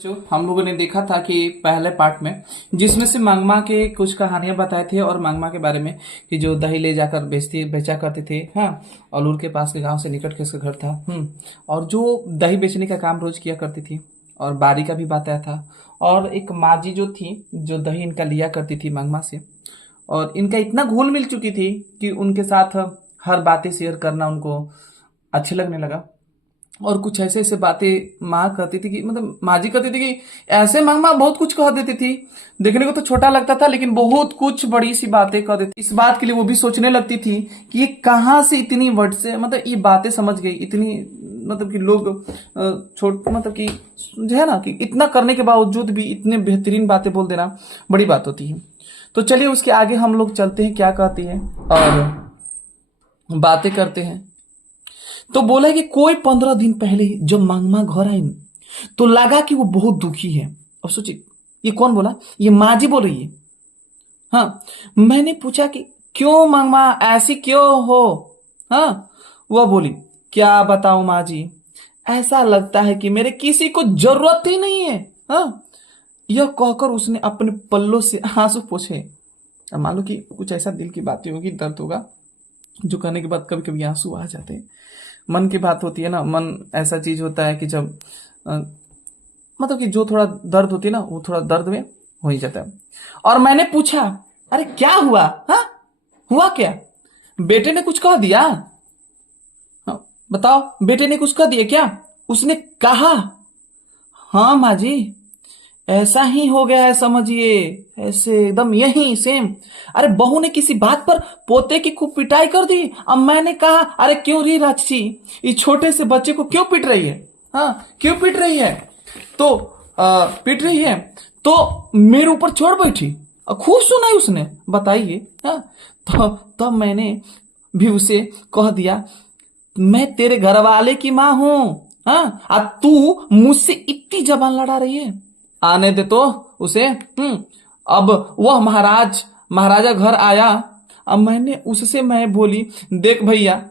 जो हम लोगों ने देखा था कि पहले पार्ट में जिसमें से मंगमा के कुछ कहानियां बताए थे और मंगमा के बारे में कि जो दही ले जाकर बेचा करते थे। हाँ, अलूर के पास के गांव से निकट के उसका घर था। और जो दही बेचने का काम रोज किया करती थी और बारी का भी बताया था। और एक माजी जो थी जो दही इनका लिया करती थी मंगमा से, और इनका इतना घुल मिल चुकी थी कि उनके साथ हर बातें शेयर करना उनको अच्छे लगने लगा। और कुछ ऐसे ऐसे बातें माँ कहती थी कि मतलब माँ जी कहती थी कि ऐसे मंगमा बहुत कुछ कह देती थी। देखने को तो छोटा लगता था लेकिन बहुत कुछ बड़ी सी बातें कह देती। इस बात के लिए वो भी सोचने लगती थी कि ये कहाँ से इतनी वर्ड से मतलब ये बातें समझ गई इतनी। मतलब कि लोग छोट मतलब कि जो है ना कि इतना करने के बावजूद भी इतने बेहतरीन बातें बोल देना बड़ी बात होती है। तो चलिए उसके आगे हम लोग चलते हैं क्या कहती है और बातें करते हैं। तो बोला कि कोई 15 दिन पहले जब मांगमा घर आई तो लगा कि वो बहुत दुखी है। अब सोचिए, ये कौन बोला? ये माँ जी बोल रही है। हाँ, मैंने पूछा कि क्यों मांगमा ऐसी क्यों हो? हाँ, वह बोली क्या बताऊं माँ जी, ऐसा लगता है कि मेरे किसी को जरूरत ही नहीं है। हाँ, यह कहकर उसने अपने पल्लों से आंसू पोंछे। अब मान लो कि कुछ ऐसा दिल की बातें होगी, दर्द होगा, जो कहने के बाद कभी कभी आंसू आ जाते हैं। मन की बात होती है ना, मन ऐसा चीज होता है कि जब अ, मतलब कि जो थोड़ा दर्द होती है ना वो थोड़ा दर्द में हो ही जाता है। और मैंने पूछा अरे क्या हुआ? हाँ, हुआ क्या? बेटे ने कुछ कह दिया? हाँ, बताओ बेटे ने कुछ कह दिया क्या? उसने कहा हाँ माँ जी, ऐसा ही हो गया है समझिए, ऐसे एकदम यही सेम। अरे बहू ने किसी बात पर पोते की खूब पिटाई कर दी। अब मैंने कहा अरे क्यों रही राक्षसी, इस छोटे से बच्चे को क्यों पीट रही है? हाँ, क्यों पीट रही है? तो पीट रही है तो मेरे ऊपर चढ़ बैठी और खूब सुनाई उसने, बताइए। हाँ, तो मैंने भी उसे कह दिया मैं तेरे घर वाले की माँ हूं। हाँ, और तू मुझसे इतनी जबान लड़ा रही है, आने दे तो उसे। अब वह महाराजा घर आया। अब मैंने उससे मैं बोली देख भैया,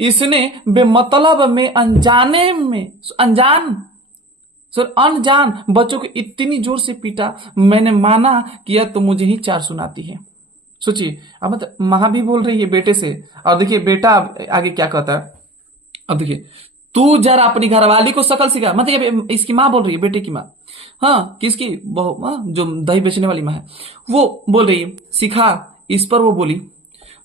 इसने बेमतलब में अनजान बच्चों को इतनी जोर से पीटा, मैंने माना कि यह तो मुझे ही चार सुनाती है। सोचिए, अब मतलब माँ भी बोल रही है बेटे से। और देखिए बेटा अब आगे क्या कहता है। अब देखिए, तू जरा अपनी घरवाली को शकल सिखा। मतलब ये इसकी माँ बोल रही है बेटे की माँ। हाँ, किसकी बहू? हाँ, जो दही बेचने वाली माँ है वो बोल रही है सिखा। इस पर वो बोली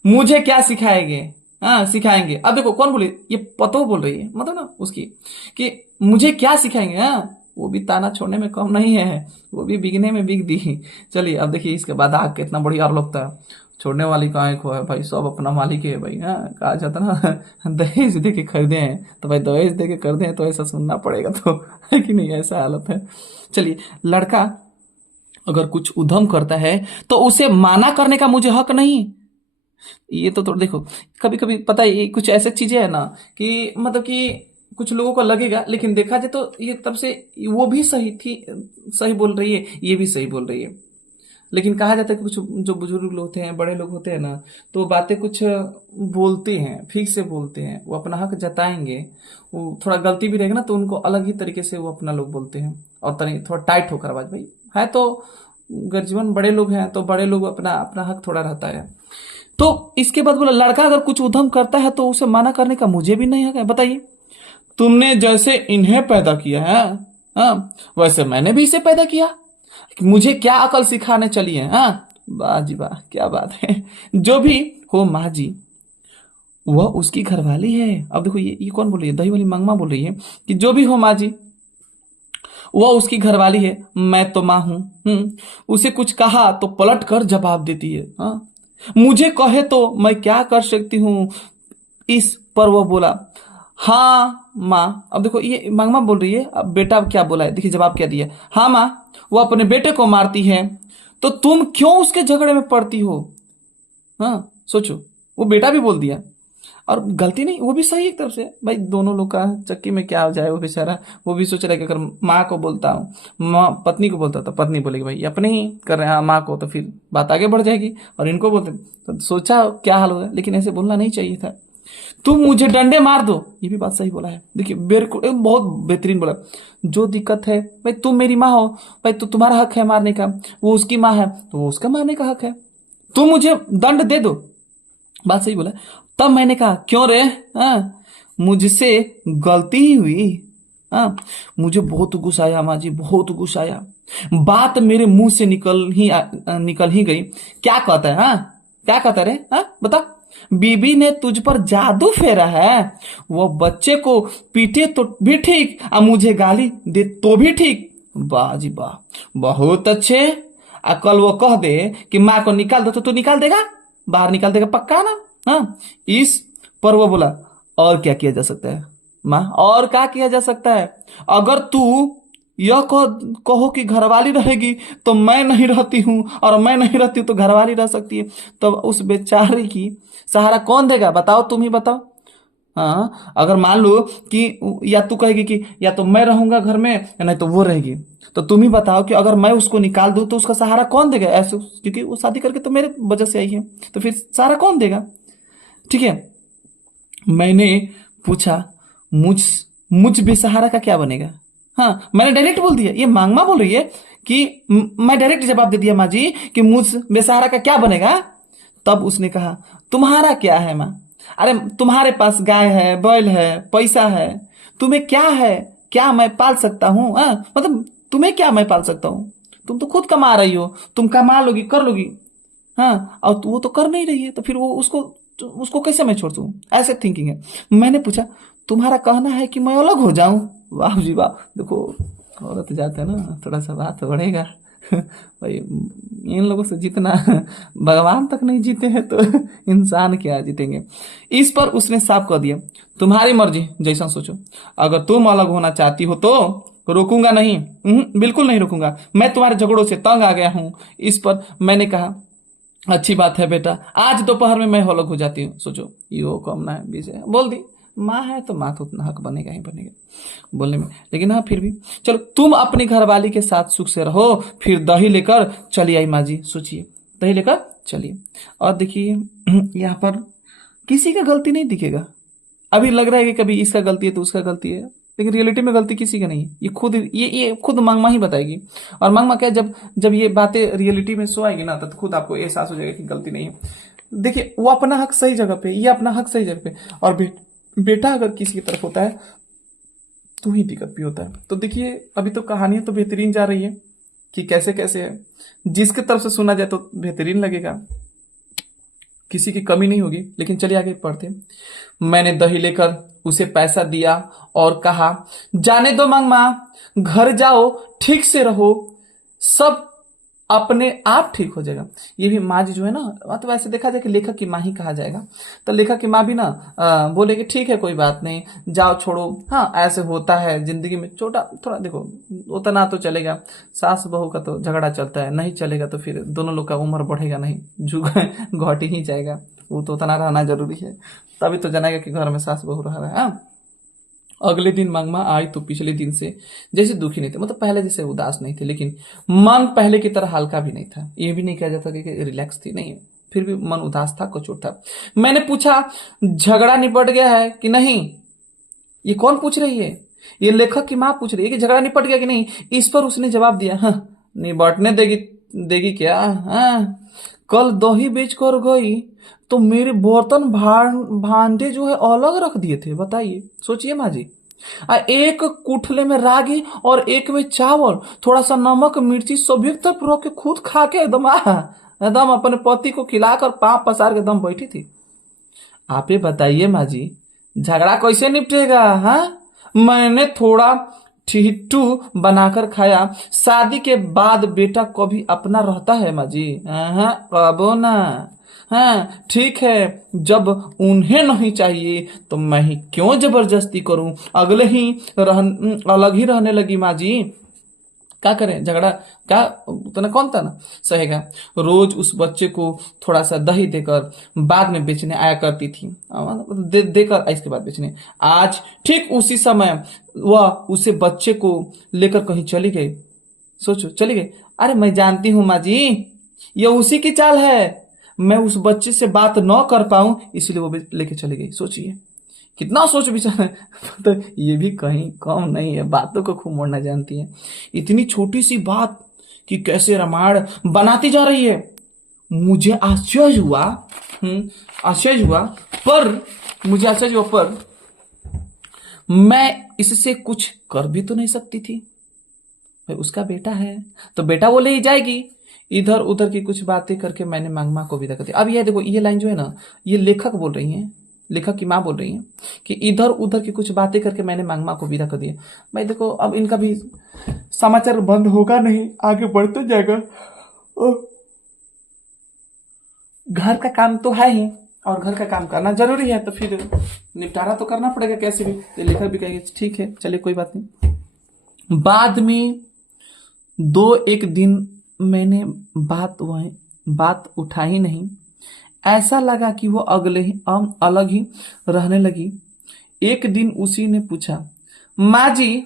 मुझे क्या सिखाएंगे? हाँ, सिखाएंगे। अब देखो कौन बोली, ये पतो बोल रही है मतलब ना उसकी, कि मुझे क्या सिखाएंगे। हाँ, वो भी ताना छोड़ने में कम नहीं है, वो भी बिगने में बिक दी। चलिए अब देखिए इसके बाद आग कितना बड़ी और लगता है। छोड़ने वाली का आंख है भाई, सब अपना मालिक है भाई। हाँ, कहा जाता ना दहेज दे के खरीदे हैं तो भाई दहेज दे के खरीदे हैं तो ऐसा सुनना पड़ेगा तो है कि नहीं, ऐसा हालत है। चलिए, लड़का अगर कुछ उधम करता है तो उसे माना करने का मुझे हक नहीं। ये तो देखो, कभी कभी पता है ये कुछ ऐसे चीजें है ना कि मतलब कि कुछ लोगों को लगेगा, लेकिन देखा जाए तो ये तब से वो भी सही थी, सही बोल रही है, ये भी सही बोल रही है। लेकिन कहा जाता है कि कुछ जो बुजुर्ग लोग होते हैं, बड़े लोग होते हैं ना, तो वो बातें कुछ बोलते हैं, ठीक से बोलते हैं, वो अपना हक जताएंगे। वो थोड़ा गलती भी रहेगा ना तो उनको अलग ही तरीके से वो अपना लोग बोलते हैं, और थोड़ा टाइट होकर आवाज भाई है तो गर्जीवन बड़े लोग हैं तो बड़े लोग अपना अपना हक थोड़ा रहता है। तो इसके बाद बोला लड़का अगर कुछ उधम करता है तो उसे मना करने का मुझे भी नहीं हक है। बताइए, तुमने जैसे इन्हें पैदा किया है, हाँ, वैसे मैंने भी इसे पैदा किया। मुझे क्या अकल सिखाने चली है? हाँ, वाह जी वाह, क्या बात है। जो भी हो माँ जी, वह उसकी घरवाली है। अब देखो ये कौन बोल रही है? दही वाली मंगमा बोल रही है कि जो भी हो माँ जी, वह उसकी घरवाली है, मैं तो माँ हूं। उसे कुछ कहा तो पलट कर जवाब देती है। हाँ, मुझे कहे तो मैं क्या कर सकती हूँ। इस पर वह बोला हाँ माँ। अब देखो ये मंगमा बोल रही है, अब बेटा अब क्या बोला है, देखिए जवाब क्या दिया। हाँ माँ, वो अपने बेटे को मारती है तो तुम क्यों उसके झगड़े में पड़ती हो? हाँ, सोचो, वो बेटा भी बोल दिया और गलती नहीं, वो भी सही एक तरफ से भाई। दोनों लोग का चक्की में क्या हो जाए, वो बेचारा वो भी सोच रहा है कि अगर माँ को बोलता हूँ, माँ पत्नी को बोलता तो पत्नी बोलेगी भाई अपने ही कर रहे हैं, हाँ माँ को, तो फिर बात आगे बढ़ जाएगी। और इनको बोलते तो सोचा क्या हाल होगा, लेकिन ऐसे बोलना नहीं चाहिए था। तुम मुझे डंडे मार दो, ये भी बात सही बोला है। देखिए बिल्कुल बहुत बेहतरीन बोला। जो दिक्कत है भाई, तुम मेरी माँ हो भाई, तो तुम्हारा हक है मारने का, वो उसकी माँ है तो वो उसका मारने का हक है, तुम मुझे दंड दे दो। बात सही बोला। तब मैंने कहा क्यों रे, हाँ मुझसे गलती ही हुई। हाँ मुझे बहुत गुस्सा आया माँ जी, बहुत गुस्सा आया। बात मेरे मुंह से निकल ही गई। क्या कहता है, हाँ क्या कहता है रे, हाँ बता। बीबी ने तुझ पर जादू फेरा है। वो बच्चे को पीटे तो भी ठीक, और मुझे गाली दे तो भी ठीक। वाह जी वाह, बहुत अच्छे। कल वो कह दे कि माँ को निकाल दो तो तू निकाल देगा, बाहर निकाल देगा पक्का ना। हाँ इस पर वो बोला और क्या किया जा सकता है माँ, और क्या किया जा सकता है। अगर तू यह कहो कि घरवाली रहेगी तो मैं नहीं रहती हूं, और मैं नहीं रहती हूं तो घरवाली रह सकती है, तो उस बेचारी की सहारा कौन देगा बताओ, तुम ही बताओ। हाँ अगर मान लो कि या तू कहेगी कि या तो मैं रहूंगा घर में या नहीं तो वो रहेगी, तो तुम ही बताओ कि अगर मैं उसको निकाल दूं तो उसका सहारा कौन देगा ऐसे, क्योंकि वो शादी करके तो मेरे वजह से आई है, तो फिर सहारा कौन देगा। ठीक है। मैंने पूछा मुझ मुझ बेसहारा का क्या बनेगा। हाँ मैंने डायरेक्ट बोल दिया, ये मांगमा बोल रही है कि मैं डायरेक्ट जवाब दे दिया माँ जी कि मुझ बेसहारा का क्या बनेगा। तब उसने कहा तुम्हारा क्या है माँ, अरे तुम्हारे पास गाय है बैल है पैसा है, तुम्हें क्या है, क्या मैं पाल सकता हूँ, हाँ मतलब तुम्हें क्या मैं पाल सकता हूँ, तुम तो खुद कमा रही हो, तुम कमा लोगी कर लोगी। हाँ और वो तो कर नहीं रही है, तो फिर वो उसको तो उसको कैसे मैं छोड़ दूं, ऐसे थिंकिंग है। मैंने पूछा तुम्हारा कहना है कि मैं अलग हो जाऊं। वाह जी वाह, देखो औरत जाता है ना थोड़ा सा बात बढ़ेगा। भाई इन लोगों से जितना भगवान तक नहीं जीते हैं तो इंसान क्या जीतेंगे। इस पर उसने साफ कह दिया तुम्हारी मर्जी जैसा सोचो, अगर तुम अलग होना चाहती हो तो रोकूंगा नहीं, बिल्कुल नहीं रोकूंगा, मैं तुम्हारे झगड़ों से तंग आ गया हूं। इस पर मैंने कहा अच्छी बात है बेटा, आज दोपहर में मैं अलग हो जाती हूँ, सोचो यो कामना है विजय बोल दी। माँ है तो माँ तो उतना हक बनेगा ही बनेगा बोलने में, लेकिन हाँ फिर भी चलो तुम अपनी घरवाली के साथ सुख से रहो। फिर दही लेकर चली आई माँ जी, सोचिए दही लेकर चलिए। और देखिए यहाँ पर किसी का गलती नहीं दिखेगा। अभी लग रहा है कि कभी इसका गलती है तो उसका गलती है, लेकिन रियलिटी में गलती किसी का नहीं है। ये खुद मांगमा ही बताएगी। और मांगमा क्या, जब जब ये बातें रियलिटी में शो आएगी ना तो खुद आपको एहसास हो जाएगा कि गलती नहीं है। देखिए वो अपना हक सही जगह पे, ये अपना हक सही जगह पे, और बेटा अगर किसी की तरफ होता है तो ही दिक्कत भी होता है। तो देखिए अभी तो कहानियां तो बेहतरीन जा रही है कि कैसे कैसे है, जिसके तरफ से सुना जाए तो बेहतरीन लगेगा, किसी की कमी नहीं होगी। लेकिन चलिए आगे पढ़ते हैं। मैंने दही लेकर उसे पैसा दिया और कहा जाने दो मंगमा, घर जाओ ठीक से रहो, सब अपने आप ठीक हो जाएगा। ये भी माँ जी जो है ना, मतलब ऐसे देखा जाए कि लेखक की माँ ही कहा जाएगा, तो लेखक की माँ भी ना बोलेगी ठीक है कोई बात नहीं जाओ छोड़ो, हाँ ऐसे होता है जिंदगी में छोटा थोड़ा, देखो उतना तो चलेगा, सास बहू का तो झगड़ा चलता है, नहीं चलेगा तो फिर दोनों लोग का उम्र बढ़ेगा नहीं, झुक घट ही जाएगा, वो तो उतना रहना जरूरी है, तभी तो जानेगा कि घर में सास बहू रह रहा है। हाँ? अगले दिन मांगमा आई तो पिछले दिन से जैसे दुखी नहीं थे, मतलब पहले जैसे उदास नहीं थे, लेकिन मन पहले की तरह हल्का भी नहीं था। ये भी नहीं कहा जाता कि रिलैक्स थी, नहीं, फिर भी मन उदास था, कचोट था। मैंने पूछा झगड़ा निपट गया है कि नहीं। ये कौन पूछ रही है, ये लेखक की माँ पूछ रही है कि झगड़ा निपट गया कि नहीं। इस पर उसने जवाब दिया हाँ निपटने देगी, देगी क्या, हाँ कल दही बेच कर गई तो मेरे बर्तन भांडे जो है अलग रख दिए थे, बताइए सोचिए माँ जी। एक कुठले में रागी और एक में चावल, थोड़ा सा नमक मिर्ची सभी तरफ रख के खुद खा के एकदम अपने पति को खिलाकर पांव पसार के एकदम बैठी थी। आप ही बताइए माँ जी झगड़ा कैसे निपटेगा, हाँ मैंने थोड़ा ठिट्टू बनाकर खाया, शादी के बाद बेटा कभी अपना रहता है माँ जी, हाँ कबो ना। हाँ ठीक है, जब उन्हें नहीं चाहिए तो मैं ही क्यों जबरदस्ती करूं, अलग ही रहने लगी माँ जी। क्या करें, झगड़ा क्या उतना कौन था ना सहेगा। रोज उस बच्चे को थोड़ा सा दही देकर बाद में बेचने आया करती थी, देकर इसके बाद बेचने। आज ठीक उसी समय वह उसे बच्चे को लेकर कहीं चली गई, सोचो चली गई। अरे मैं जानती हूँ माँ जी ये उसी की चाल है, मैं उस बच्चे से बात न कर पाऊं, इसलिए वो लेके चली गई। सोचिए कितना सोच विचार है। तो ये भी कहीं कम नहीं है, बातों को खूब मोड़ना जानती है। इतनी छोटी सी बात कि कैसे रामायण बनाती जा रही है। मुझे आश्चर्य हुआ, आश्चर्य हुआ, पर मुझे आश्चर्य हुआ, पर मैं इससे कुछ कर भी तो नहीं सकती थी। भाई उसका बेटा है तो बेटा वो ले ही जाएगी। इधर उधर की कुछ बातें करके मैंने मांगमा को विदा कर दिया। अब ये देखो, ये लाइन जो है ना, ये लेखक बोल रही है, लेखक की माँ बोल रही है कि इधर उधर की कुछ बातें करके मैंने मांगमा को विदा कर दिया। भाई देखो, अब इनका भी समाचार बंद होगा नहीं, आगे बढ़ते जाएगा। घर का काम तो है ही, और घर का काम करना जरूरी है, तो फिर निपटारा तो करना पड़ेगा कैसे भी। तो लेखक भी कहेंगे ठीक है, चलिए कोई बात नहीं। बाद में 2 एक दिन मैंने बात उठाई नहीं। ऐसा लगा कि वो अलग ही रहने लगी। एक दिन उसी ने पूछा, माँ जी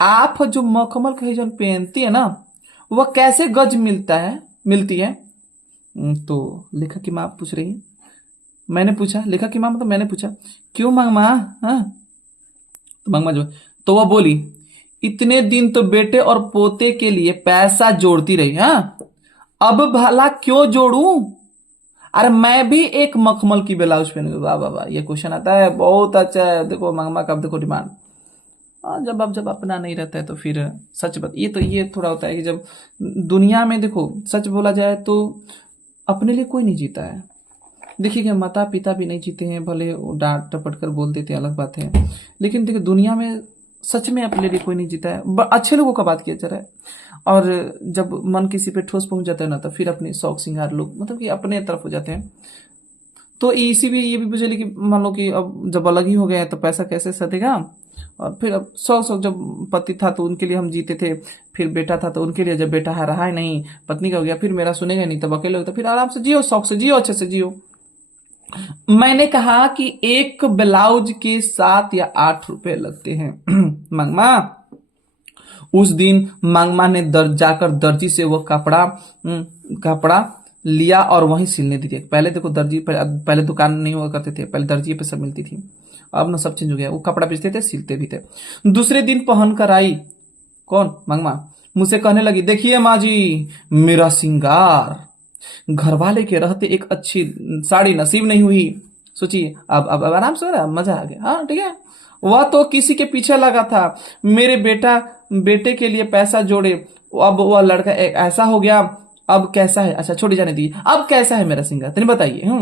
आप जो मखमल कही जो पहनती है ना, वह कैसे गज मिलती है। तो लेखक की माँ पूछ रही है। मैंने पूछा, लेखक की माँ मतलब मैंने पूछा, क्यों मांगमा? हाँ, तो मांगमा जो, तो वह बोली, इतने दिन तो बेटे और पोते के लिए पैसा जोड़ती रही, हाँ, अब भला क्यों जोड़ूं? अरे मैं भी एक मखमल की ब्लाउज पहनूंगी। वाह वाह वाह, ये क्वेश्चन आता है, बहुत अच्छा है। देखो मांगमा का देखो डिमांड। जब अपना नहीं रहता है तो फिर सच बात, ये थोड़ा होता है कि जब दुनिया में देखो सच बोला जाए तो अपने लिए कोई नहीं जीता है। देखिए माता पिता भी नहीं जीते हैं, भले वो डांट टपट कर बोल देते हैं, अलग बात है, लेकिन देखिए दुनिया में सच में अपने लिए कोई नहीं जीता है। अच्छे लोगों का बात किया जा रहा है। और जब मन किसी पे ठोस पहुंच जाता है ना, तो फिर अपने शौक श्रृंगार लोग मतलब कि अपने तरफ हो जाते हैं। तो इसी भी ये भी बुझे कि मान लो कि अब जब अलग ही हो गया है तो पैसा कैसे सधेगा। और फिर अब शौक शौक, जब पति था तो उनके लिए हम जीते थे, फिर बेटा था तो उनके लिए, जब बेटा है रहा है नहीं, पत्नी का हो गया, फिर मेरा सुनेगा नहीं, तब अकेले होता, फिर आराम से जियो, शौक से जियो, अच्छे से जियो। मैंने कहा कि एक ब्लाउज के 7 या 8 रुपए लगते हैं। मांगमा, उस दिन मांगमा ने जाकर दर्जी से वो कपड़ा लिया और वहीं सिलने दी थी। पहले देखो दर्जी पहले दुकान नहीं हुआ करते थे, पहले दर्जी पे सब मिलती थी। अब ना सब चेंज हो गया, वो कपड़ा बेचते थे, सिलते भी थे। दूसरे दिन पहन कर आई, कौन? मांगमा मुझसे कहने लगी, देखिए माँ जी, मेरा सिंगार घर वाले के रहते एक अच्छी साड़ी नसीब नहीं हुई। सोचिए, अब आराम से हो रहा है, मजा आ गया। हाँ ठीक है, वह तो किसी के पीछे लगा था, मेरे बेटे के लिए पैसा जोड़े, अब वह लड़का ऐसा हो गया, अब कैसा है? अच्छा छोड़ी जाने दी, अब कैसा है मेरा सिंगर, तेने बताइए।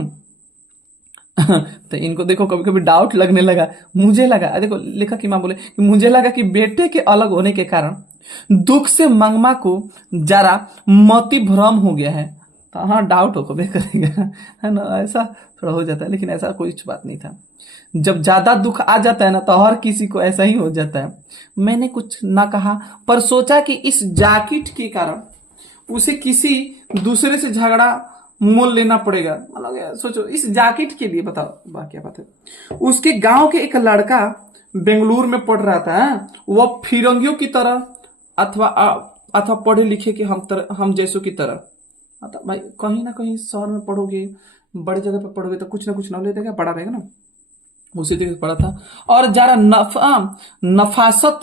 तो इनको देखो कभी कभी डाउट लगने लगा। मुझे लगा, देखो लेखक की मां बोले कि मुझे लगा कि बेटे के अलग होने के कारण दुख से मांगमा को जरा मति भ्रम हो गया है। तो हाँ, डाउट हो भी करेगा, है ना, ऐसा थोड़ा हो जाता है, लेकिन ऐसा कोई बात नहीं था। जब ज्यादा दुख आ जाता है ना, तो हर किसी को ऐसा ही हो जाता है। मैंने कुछ ना कहा, पर सोचा कि इस जैकेट के कारण उसे किसी दूसरे से झगड़ा मोल लेना पड़ेगा। मतलब सोचो, इस जैकेट के लिए बताओ क्या बात है। उसके गांव के एक लड़का बेंगलुरु में पढ़ रहा था, वह फिरंगियों की तरह अथवा पढ़े लिखे के हम जैसों की तरह। भाई कहीं ना कहीं शहर में पढ़ोगे, बड़ी जगह पे पढ़ोगे, तो कुछ ना कुछ नॉलेज देगा, बड़ा रहेगा ना। उसी तरीके से पढ़ा था, और जरा नफासत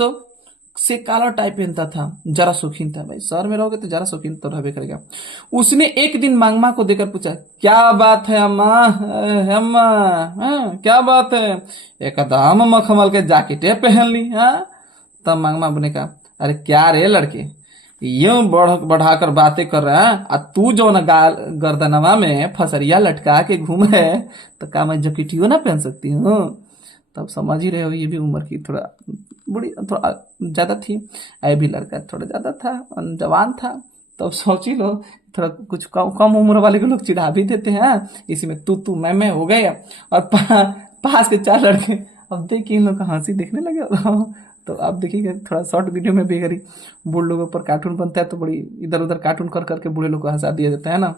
से काला टाई पहनता था, जरा शौकीन था। भाई शहर में रहोगे तो जरा शौकीन तो रहबे करेगा। उसने एक दिन मांगमा को देकर पूछा, क्या बात है अम्मा? अम्मा, क्या बात है? एकदम मखमल के जैकेटे पहन ली। तब मांगमा ने कहा, अरे क्या रे लड़के, यूं बढ़ाकर बातें कर रहा है, और तू जो न गर्दनवा में फसरिया लटका के घूमे, तो क्या मैं जैकेटियो ना पहन सकती हूँ? तब समझ ही रहे हो, ये भी उम्र की थोड़ा ज्यादा थी। ऐ भी लड़का थोड़ा ज्यादा था, जवान था। तब सोच ही लो, थोड़ा कुछ कम उम्र वाले को लोग चिढ़ा भी देते हैं। इसी में तू मैं हो गए, और पास के 4 लड़के। अब देखिए इन लोग का हंसी देखने लगे। तो आप देखिएगा, थोड़ा शॉर्ट वीडियो में भी अगर बूढ़े लोगों पर कार्टून बनता है तो बड़ी इधर उधर कार्टून कर करके बूढ़े लोग को हंसा दिया जाता है ना।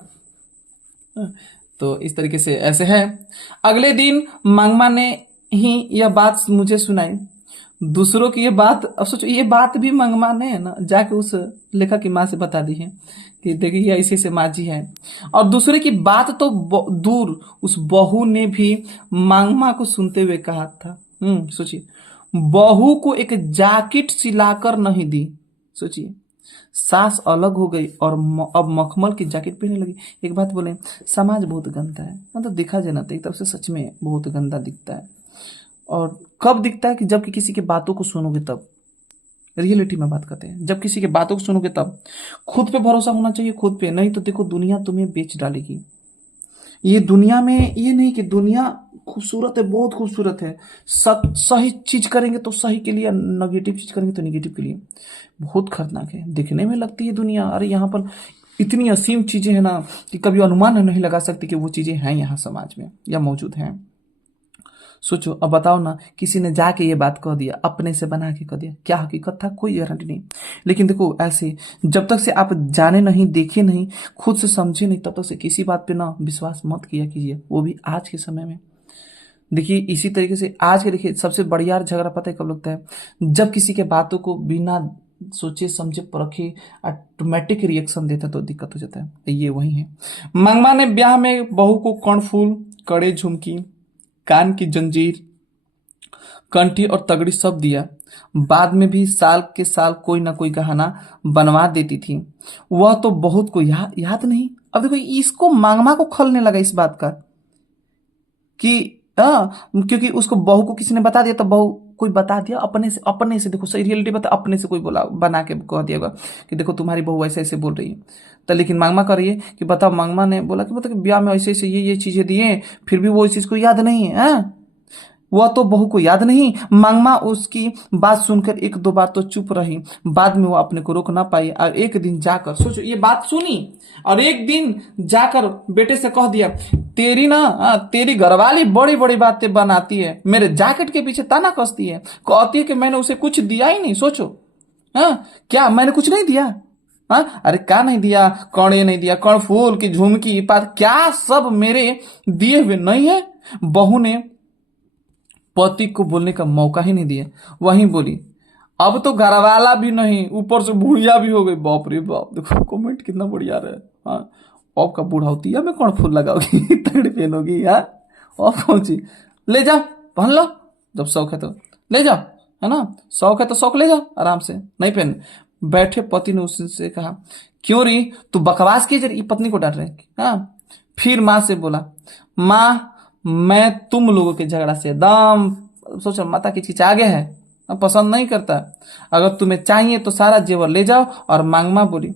तो इस तरीके से ऐसे है। अगले दिन मांगमा ने ही यह बात मुझे सुनाई। दूसरों की ये बात, अब सोचो ये बात भी मंगमा ने है ना जाके उस लेखक की माँ से बता दी है कि देखिए ऐसे ऐसे माँ जी है। और दूसरे की बात तो दूर, उस बहू ने भी मांगमा को सुनते हुए कहा था। सोचिए, बहू को एक जैकेट सिलाकर नहीं दी। सोचिए, सास अलग हो गई और अब मखमल की जैकेट पहनने लगी। एक बात बोले, समाज बहुत गंदा है, मतलब देखा जाए ना तो एक तरफ से सच में बहुत गंदा दिखता है। और कब दिखता है कि जब कि किसी की बातों को सुनोगे तब, रियलिटी में बात करते हैं, जब किसी की बातों को सुनोगे तब। खुद पे भरोसा होना चाहिए, खुद पे, नहीं तो देखो दुनिया तुम्हें बेच डालेगी। ये दुनिया में ये नहीं कि दुनिया खूबसूरत है, बहुत खूबसूरत है, सब सही चीज करेंगे तो सही के लिए, नेगेटिव चीज करेंगे तो नेगेटिव के लिए। बहुत खतरनाक है, दिखने में लगती है दुनिया, अरे यहाँ पर इतनी असीम चीजें हैं ना कि कभी अनुमान नहीं लगा सकती कि वो चीजें हैं यहाँ समाज में या मौजूद हैं। सोचो, अब बताओ ना, किसी ने जाके ये बात कह दिया, अपने से बना के कह दिया, क्या हकीकत था, कोई गारंटी नहीं। लेकिन देखो ऐसे, जब तक से आप जाने नहीं, देखे नहीं, खुद से समझे नहीं, तब तक से किसी बात पे ना विश्वास मत किया कीजिए, वो भी आज के समय में। देखिए इसी तरीके से आज के, देखिए सबसे बढ़िया झगड़ा पता है कब लगता है, जब किसी के बातों को बिना सोचे समझे परखे ऑटोमेटिक रिएक्शन देता तो दिक्कत हो जाता है। ये वही है। मंगमा ने ब्याह में बहू को कर्णफूल, कड़े झुमकी, कान की जंजीर, कंठी और तगड़ी सब दिया। बाद में भी साल के साल कोई ना कोई गहना बनवा देती थी। वह तो बहुत को याद नहीं। अब देखो इसको मांगमा को खलने लगा इस बात का कि क्योंकि उसको बहू को किसी ने बता दिया, तो बहू कोई बता दिया अपने से देखो, सही रियलिटी बता, अपने से कोई बोला, बना के कह दिया होगा कि देखो तुम्हारी बहू ऐसे ऐसे बोल रही है। तो लेकिन मांगमा कर रही है कि बताओ, मांगमा ने बोला कि मतलब ब्याह में ऐसे ऐसे ये चीजें दिए, फिर भी वो इस चीज को याद नहीं है। वह तो बहू को याद नहीं। मांगमा उसकी बात सुनकर एक दो बार तो चुप रही, बाद में वो अपने को रोक ना पाई और एक दिन जाकर, सोचो ये बात सुनी और एक दिन जाकर बेटे से कह दिया, तेरी ना तेरी घरवाली बड़ी बड़ी बातें बनाती है, मेरे जैकेट के पीछे ताना कसती है, कहती है कि मैंने उसे कुछ दिया ही नहीं। सोचो, क्या मैंने कुछ नहीं दिया? अरे क्या नहीं दिया? कौड़े नहीं दिया, कर्णफूल की झुमकी पात क्या सब मेरे दिए हुए नहीं है? बहू ने पति को बोलने का मौका ही नहीं दिया, वहीं बोली, अब तो घरवाला भी नहीं, ऊपर से बुढ़िया भी हो गई। बाप रे बाप, देखो कमेंट कितना बढ़िया रहा है। हाँ, अब का बुढ़ावतिया में कौन फूल लगाओगी तगड़ी पहनोगी यार, और कौन सी, ले जाओ पहन लो, जब शौक है तो ले जाओ, है ना, शौक है तो शौक ले जाओ आराम से, नहीं पहन। बैठे पति ने उससे कहा, क्यों री तू बकवास की जरी, पत्नी को डांट रहे। हाँ, फिर माँ से बोला, माँ मैं तुम लोगों के झगड़ा से दम, सोचो माता की चीज आगे है, पसंद नहीं करता, अगर तुम्हें चाहिए तो सारा जेवर ले जाओ। और मांगमा बोली,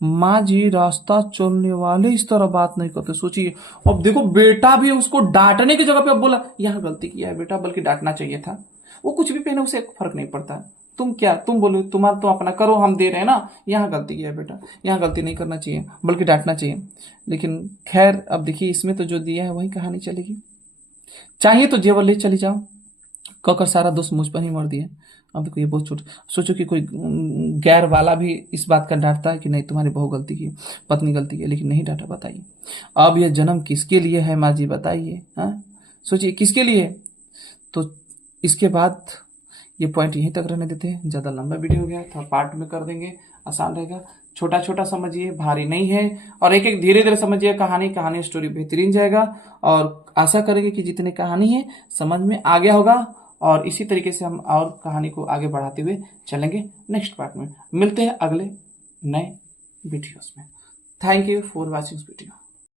माँ जी रास्ता चलने वाले इस तरह बात नहीं करते। सोचिए, अब देखो बेटा भी उसको डांटने की जगह पे अब बोला, यहाँ गलती किया है बेटा, बल्कि डांटना चाहिए था। वो कुछ भी पहने उसे फर्क नहीं पड़ता, तुम क्या, तुम बोलो तुम्हारा तो अपना करो, हम दे रहे हैं ना, यहाँ गलती किया है बेटा, यहाँ गलती नहीं करना चाहिए बल्कि डांटना चाहिए। लेकिन खैर अब देखिए इसमें तो जो दिया है वही कहानी चलेगी। चाहिए तो जेवर ले चली जाओ, कहकर सारा दोस्त मुझ पर ही मर दिया। अब देखो ये बहुत छोटा, सोचो कि कोई गैर वाला भी इस बात का डांटता है कि नहीं तुम्हारी बहू गलती की, पत्नी गलती की, लेकिन नहीं डांटा। बताइए अब यह जन्म किसके लिए है माँ जी, बताइए। हाँ, सोचिए किसके लिए। तो इसके बाद ये पॉइंट यहीं तक रहने देते हैं, ज़्यादा लंबा वीडियो हो गया, थोड़ा पार्ट में कर देंगे, आसान रहेगा। छोटा छोटा समझिए, भारी नहीं है, और एक एक धीरे धीरे समझिए, कहानी स्टोरी बेहतरीन जाएगा। और आशा करेंगे कि जितने कहानी है समझ में आ गया होगा, और इसी तरीके से हम और कहानी को आगे बढ़ाते हुए चलेंगे। नेक्स्ट पार्ट में मिलते हैं अगले नए वीडियोस में। Thank you for watching video.